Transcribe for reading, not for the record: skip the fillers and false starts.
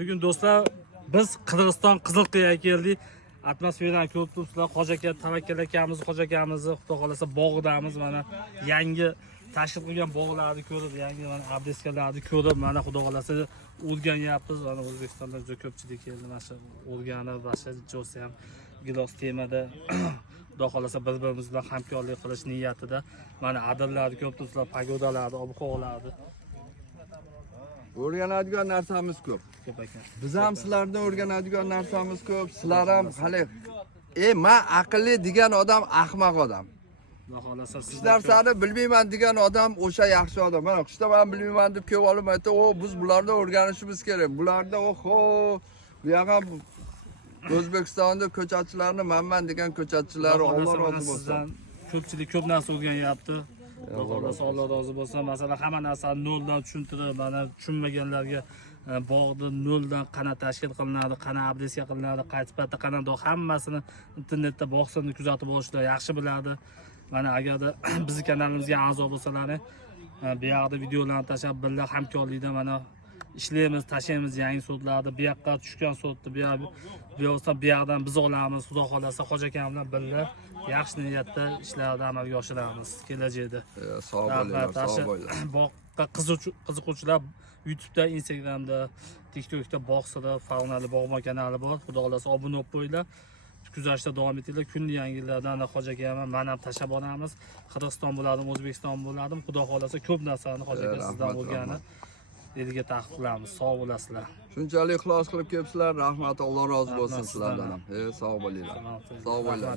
Bugun do'stlar biz Qirg'iziston Qizilqiyaga keldik. Atmosferani ko'rib turibsizlar. Xo'ja aka, Tavakkal akamiz, Xo'ja akamizni xudo xolasa bog'idamiz. Mana yangi tashkil qilgan bog'larni ko'rib, yangi mana abdeskalarni ko'rib, mana xudo xolasa o'rganyapmiz. Mana O'zbekistonda juda ko'pchilik keldi. Mana shu o'rganib, boshqa jo'si ham gilos temada xudo xolasa bir-birimiz bilan hamkorlik qilish niyatida. Mana adillarni ko'rib turibsizlar, pagodalarni, ob-havolarni. O'rganadigan narsamiz ko'p. Ko'p ekan. Biz ham sizlardan o'rganadigan narsamiz ko'p. Sizlar ham hali men aqlli degan odam ahmoq odam. Xudo xolasa Hech narsani bilmayman degan odam o'sha yaxshi odam. Mana qishda men bilmayman deb kelib olib aytdi, biz bulardan o'rganishimiz kerak. Bularda bu yoqqa O'zbekistonda ko'chatchilarni manman degan ko'chatchilar Alloh rozi bo'lsin. Ko'pchilik ko'p narsa o'rganyapti. Alloh rozi bo'lsin. Masalan, hamma narsani noldan tushuntirib, mana tushunmaganlarga bog'ni noldan qana tashkil qilinadi, qana abdeska qilinadi, qaysi paytda qanaqa hammasini internetda boqsini kuzatib olishlar yaxshi biladi. Mana agarda bizning kanalimizga a'zo bo'lsalaring, bu yoqda videolarni tashlab birga hamkorlikda mana ishlaymiz, tashlaymiz yangi so'tlarni. Bu yoqqa tushgan so'tni bu yoqdan biz olamiz. Xudo xolasa Xo'ja akam bilan birga yaxshi niyatda ishlarni amalga oshiramiz kelajakda. Sog' bo'linglar, sog' bo'linglar. Bog'ga qiziquvchilar YouTube'da, Instagramda, TikTok'da bog'sida Faunali bog'ma kanali bor. Xudo xolasa obuna bo'lib qo'yinglar. Kuzatishda davom etinglar. Kunli yangiliklardan Xo'ja akam men ham tashlab boramiz. Qirg'iziston bo'ladim, O'zbekiston bo'ladim. Xudo xolasa ko'p narsani Xo'ja aka sizdan o'rganib elga taqdim qilamiz. Sog' bo'lasizlar. Shunchalik ixlos qilib kelibsizlar. Rahmat, Alloh rozi bo'lsin sizlardan ham. Sog' bo'linglar. Sog' bo'linglar.